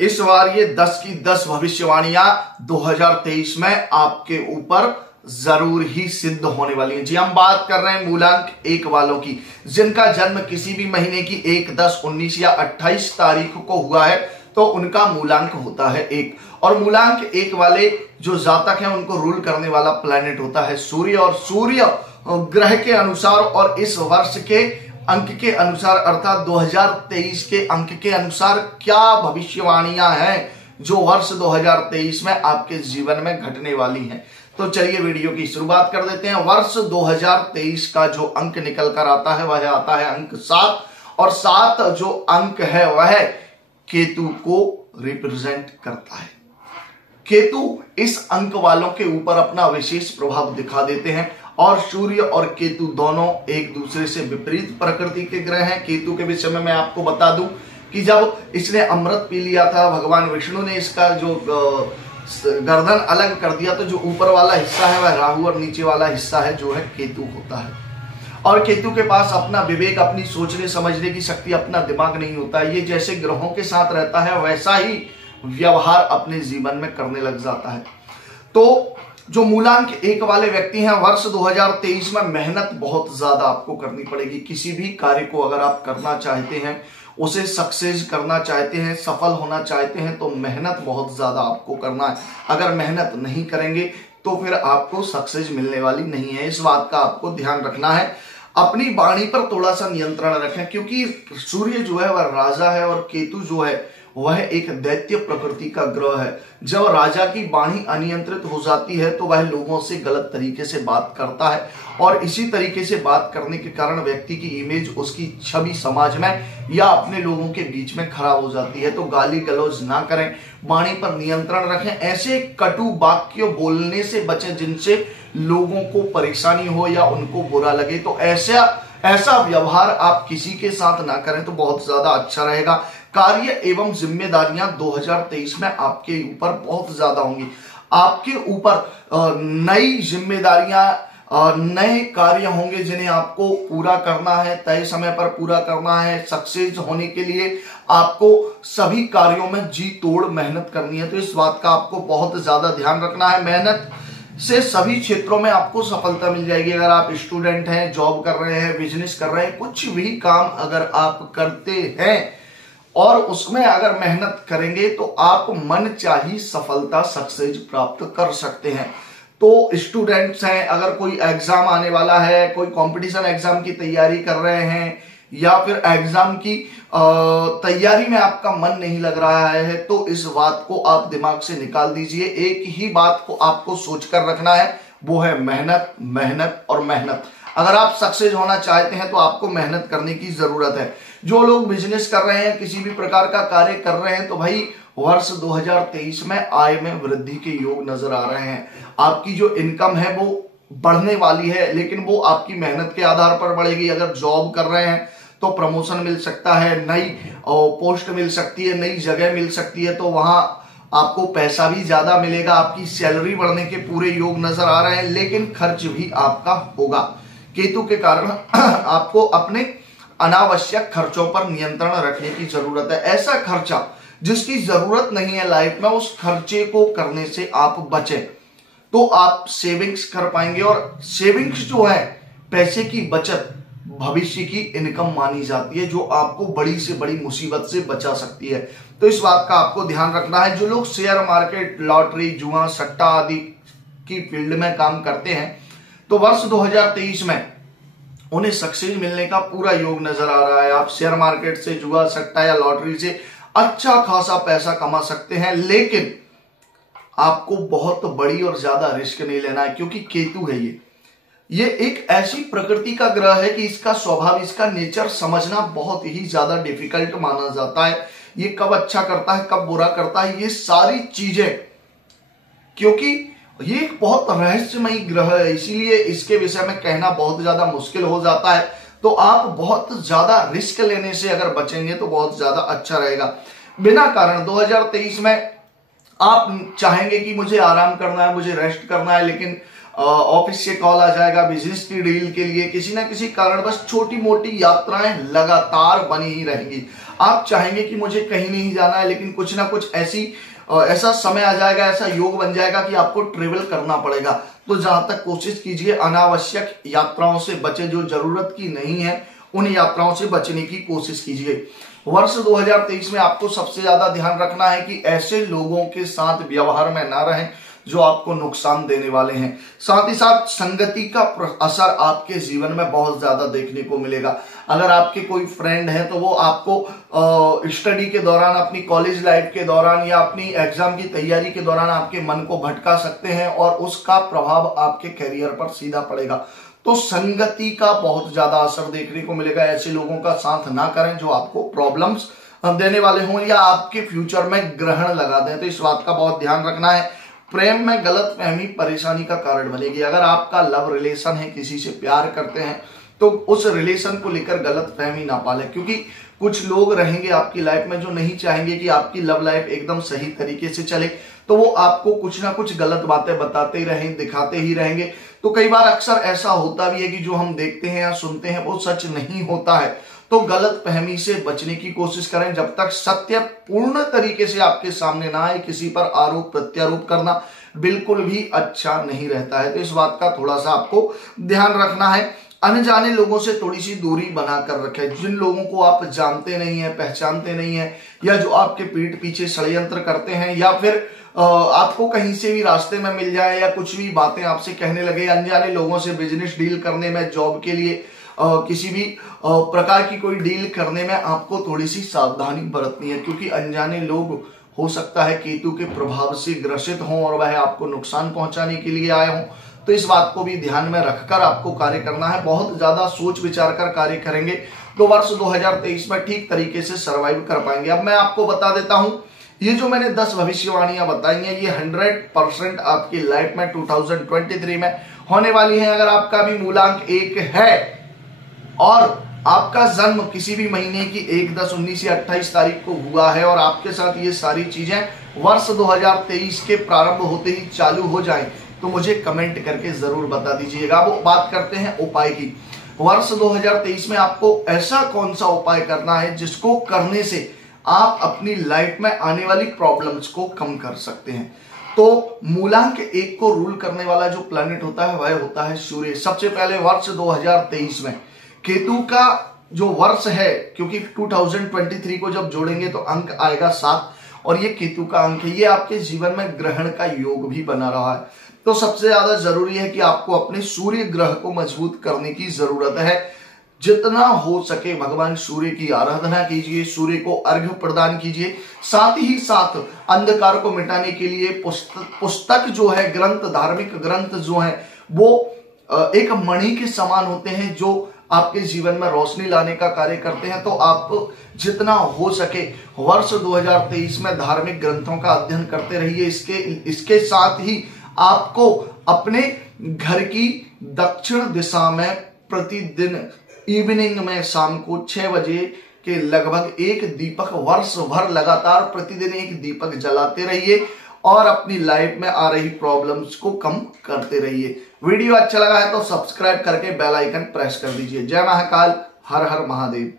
इस बार ये 10 की 10 भविष्यवाणियां 2023 में आपके ऊपर जरूर ही सिद्ध होने वाली हैं। जी, हम बात कर रहे हैं मूलांक 1 वालों की, जिनका जन्म किसी भी महीने की 1, 10, 19 या 28 तारीख को हुआ है, तो उनका मूलांक होता है 1। और मूलांक 1 वाले जो जातक हैं उनको रूल करने वाला प्लैनेट होता है सूर्य। और सूर्य ग्रह के अनुसार और इस वर्ष के अंक के अनुसार अर्थात 2023 के अंक के अनुसार क्या भविष्यवाणियां हैं जो वर्ष 2023 में आपके जीवन में घटने वाली हैं। तो चलिए वीडियो की शुरुआत कर देते हैं। वर्ष 2023 का जो अंक निकल कर आता है वह आता है अंक 7, और 7 जो अंक है वह केतु को रिप्रेजेंट करता है। केतु इस अंक वालों के ऊपर अपना विशेष प्रभाव दिखा देते हैं, और सूर्य और केतु दोनों एक दूसरे से विपरीत प्रकृति के ग्रह हैं। केतु के विषय में मैं आपको बता दूं कि जब इसने अमृत पी लिया था, भगवान विष्णु ने इसका जो गर्दन अलग कर दिया, तो जो ऊपर वाला हिस्सा है वह राहु और नीचे वाला हिस्सा है जो है केतु होता है। और केतु के पास अपना विवेक, अपनी सोचने समझने की शक्ति, अपना दिमाग नहीं होता है। ये जैसे ग्रहों के साथ रहता है वैसा ही व्यवहार अपने जीवन में करने लग जाता है। तो जो मूलांक 1 वाले व्यक्ति हैं, वर्ष 2023 में मेहनत बहुत ज्यादा आपको करनी पड़ेगी। किसी भी कार्य को अगर आप करना चाहते हैं, उसे सक्सेस करना चाहते हैं, सफल होना चाहते हैं, तो मेहनत बहुत ज्यादा आपको करना है। अगर मेहनत नहीं करेंगे तो फिर आपको सक्सेस मिलने वाली नहीं है। इस बात का आपको ध्यान रखना है। अपनी वाणी पर थोड़ा सा नियंत्रण रखें, क्योंकि सूर्य जो है वह राजा है और केतु जो है वह एक दैत्य प्रकृति का ग्रह है। जब राजा की वाणी अनियंत्रित हो जाती है तो वह लोगों से गलत तरीके से बात करता है, और इसी तरीके से बात करने के कारण व्यक्ति की इमेज, उसकी छवि समाज में या अपने लोगों के बीच में खराब हो जाती है। तो गाली गलौज ना करें, वाणी पर नियंत्रण रखें, ऐसे कटु वाक्य बोलने से बचें जिनसे लोगों को परेशानी हो या उनको बुरा लगे। तो ऐसा व्यवहार आप किसी के साथ ना करें तो बहुत ज्यादा अच्छा रहेगा। कार्य एवं जिम्मेदारियां 2023 में आपके ऊपर बहुत ज्यादा होंगी। आपके ऊपर नई जिम्मेदारियां, नए कार्य होंगे जिन्हें आपको पूरा करना है, तय समय पर पूरा करना है। सक्सेस होने के लिए आपको सभी कार्यों में जी तोड़ मेहनत करनी है। तो इस बात का आपको बहुत ज्यादा ध्यान रखना है। मेहनत से सभी क्षेत्रों में आपको सफलता मिल जाएगी। अगर आप स्टूडेंट हैं, जॉब कर रहे हैं, बिजनेस कर रहे हैं, कुछ भी काम अगर आप करते हैं और उसमें अगर मेहनत करेंगे तो आप मनचाही सफलता, सक्सेस प्राप्त कर सकते हैं। तो स्टूडेंट्स हैं, अगर कोई एग्जाम आने वाला है, कोई कंपटीशन एग्जाम की तैयारी कर रहे हैं, या फिर एग्जाम की तैयारी में आपका मन नहीं लग रहा है, तो इस बात को आप दिमाग से निकाल दीजिए। एक ही बात को आपको सोचकर रखना है, वो है मेहनत, मेहनत और मेहनत। अगर आप सक्सेस होना चाहते हैं तो आपको मेहनत करने की जरूरत है। जो लोग बिजनेस कर रहे हैं, किसी भी प्रकार का कार्य कर रहे हैं, तो भाई वर्ष 2023 में आय में वृद्धि के योग नजर आ रहे हैं। आपकी जो इनकम है वो बढ़ने वाली है, लेकिन वो आपकी मेहनत के आधार पर बढ़ेगी। अगर जॉब कर रहे हैं तो प्रमोशन मिल सकता है, नई पोस्ट मिल सकती है, नई जगह मिल सकती है, तो वहां आपको पैसा भी ज्यादा मिलेगा। आपकी सैलरी बढ़ने के पूरे योग नजर आ रहे हैं, लेकिन खर्च भी आपका होगा। केतु के कारण आपको अपने अनावश्यक खर्चों पर नियंत्रण रखने की जरूरत है। ऐसा खर्चा जिसकी जरूरत नहीं है लाइफ में, उस खर्चे को करने से आप बचें, तो आप सेविंग्स कर पाएंगे। और सेविंग्स जो है, पैसे की बचत भविष्य की इनकम मानी जाती है, जो आपको बड़ी से बड़ी मुसीबत से बचा सकती है। तो इस बात का आपको ध्यान रखना है। जो लोग शेयर मार्केट, लॉटरी, जुआ, सट्टा आदि की फील्ड में काम करते हैं, तो वर्ष 2023 में उन्हें सक्सेस मिलने का पूरा योग नजर आ रहा है। आप शेयर मार्केट से, जुआ, सट्टा या लॉटरी से अच्छा खासा पैसा कमा सकते हैं, लेकिन आपको बहुत बड़ी और ज्यादा रिस्क नहीं लेना है, क्योंकि केतु है ये एक ऐसी प्रकृति का ग्रह है कि इसका स्वभाव, इसका नेचर समझना बहुत ही ज्यादा डिफिकल्ट माना जाता है। ये कब अच्छा करता है, कब बुरा करता है, ये सारी चीजें, क्योंकि ये एक बहुत रहस्यमयी ग्रह है, इसीलिए इसके विषय में कहना बहुत ज्यादा मुश्किल हो जाता है। तो आप बहुत ज्यादा रिस्क लेने से अगर बचेंगे तो बहुत ज्यादा अच्छा रहेगा। बिना कारण 2023 में आप चाहेंगे कि मुझे आराम करना है, मुझे रेस्ट करना है, लेकिन ऑफिस से कॉल आ जाएगा, बिजनेस की डील के लिए किसी ना किसी कारणवश छोटी मोटी यात्राएं लगातार बनी ही रहेंगी। आप चाहेंगे कि मुझे कहीं नहीं जाना है, लेकिन कुछ ना कुछ ऐसा समय आ जाएगा, ऐसा योग बन जाएगा कि आपको ट्रेवल करना पड़ेगा। तो जहां तक कोशिश कीजिए अनावश्यक यात्राओं से बचे, जो जरूरत की नहीं है उन यात्राओं से बचने की कोशिश कीजिए। वर्ष 2023 में आपको सबसे ज्यादा ध्यान रखना है कि ऐसे लोगों के साथ व्यवहार में ना रहें जो आपको नुकसान देने वाले हैं। साथ ही साथ संगति का असर आपके जीवन में बहुत ज्यादा देखने को मिलेगा। अगर आपके कोई फ्रेंड है तो वो आपको स्टडी के दौरान, अपनी कॉलेज लाइफ के दौरान या अपनी एग्जाम की तैयारी के दौरान आपके मन को भटका सकते हैं और उसका प्रभाव आपके करियर पर सीधा पड़ेगा। तो संगति का बहुत ज्यादा असर देखने को मिलेगा। ऐसे लोगों का साथ ना करें जो आपको प्रॉब्लम्स देने वाले हों या आपके फ्यूचर में ग्रहण लगा दें। तो इस बात का बहुत ध्यान रखना है। प्रेम में गलतफहमी परेशानी का कारण बनेगी। अगर आपका लव रिलेशन है, किसी से प्यार करते हैं, तो उस रिलेशन को लेकर गलतफहमी ना पालें, क्योंकि कुछ लोग रहेंगे आपकी लाइफ में जो नहीं चाहेंगे कि आपकी लव लाइफ एकदम सही तरीके से चले। तो वो आपको कुछ ना कुछ गलत बातें बताते ही रहेंगे, दिखाते ही रहेंगे। तो कई बार अक्सर ऐसा होता भी है कि जो हम देखते हैं या सुनते हैं वो सच नहीं होता है। तो गलतफहमी से बचने की कोशिश करें। जब तक सत्य पूर्ण तरीके से आपके सामने ना आए, किसी पर आरोप प्रत्यारोप करना बिल्कुल भी अच्छा नहीं रहता है। तो इस बात का थोड़ा सा आपको ध्यान रखना है। अनजाने लोगों से थोड़ी सी दूरी बनाकर रखें। जिन लोगों को आप जानते नहीं है, पहचानते नहीं है, या जो आपके पीठ पीछे षड्यंत्र करते हैं, या फिर आपको कहीं से भी रास्ते में मिल जाए या कुछ भी बातें आपसे कहने लगे, अनजाने लोगों से बिजनेस डील करने में, जॉब के लिए किसी भी प्रकार की कोई डील करने में आपको थोड़ी सी सावधानी बरतनी है, क्योंकि अनजाने लोग हो सकता है केतु के प्रभाव से ग्रसित हों और वह आपको नुकसान पहुंचाने के लिए आए हों। तो इस बात को भी ध्यान में रखकर आपको कार्य करना है। बहुत ज्यादा सोच विचार कर कार्य करेंगे तो वर्ष 2023 में ठीक तरीके से सर्वाइव कर पाएंगे। अब मैं आपको बता देता हूं, ये जो मैंने 10 भविष्यवाणियां बताई हैं, ये 100% आपकी लाइफ में 2023 में होने वाली है। अगर आपका भी मूलांक 1 है और आपका जन्म किसी भी महीने की 1, 10, 19 या 28 तारीख को हुआ है और आपके साथ ये सारी चीजें वर्ष 2023 के प्रारंभ होते ही चालू हो जाएं, तो मुझे कमेंट करके जरूर बता दीजिएगा। वो बात करते हैं उपाय की। वर्ष 2023 में आपको ऐसा कौन सा उपाय करना है जिसको करने से आप अपनी लाइफ में आने वाली प्रॉब्लम्स को कम कर सकते हैं। तो मूलांक 1 को रूल करने वाला जो प्लैनेट होता है वह होता है सूर्य। सबसे पहले वर्ष 2023 में केतु का जो वर्ष है, क्योंकि 2023 को जब जोड़ेंगे तो अंक आएगा 7 और ये केतु का अंक है। ये आपके जीवन में ग्रहण का योग भी बना रहा है। तो सबसे ज्यादा जरूरी है कि आपको अपने सूर्य ग्रह को मजबूत करने की जरूरत है। जितना हो सके भगवान सूर्य की आराधना कीजिए, सूर्य को अर्घ्य प्रदान कीजिए। साथ ही साथ अंधकार को मिटाने के लिए पुस्तक जो है, ग्रंथ, धार्मिक ग्रंथ जो है वो एक मणि के समान होते हैं जो आपके जीवन में रोशनी लाने का कार्य करते हैं। तो आप जितना हो सके वर्ष 2023 में धार्मिक ग्रंथों का अध्ययन करते रहिए। इसके साथ ही आपको अपने घर की दक्षिण दिशा में प्रतिदिन इवनिंग में शाम को 6 बजे के लगभग एक दीपक वर्ष भर लगातार प्रतिदिन एक दीपक जलाते रहिए और अपनी लाइफ में आ रही प्रॉब्लम्स को कम करते रहिए। वीडियो अच्छा लगा है तो सब्सक्राइब करके बेल आइकन प्रेस कर दीजिए। जय महाकाल, हर हर महादेव।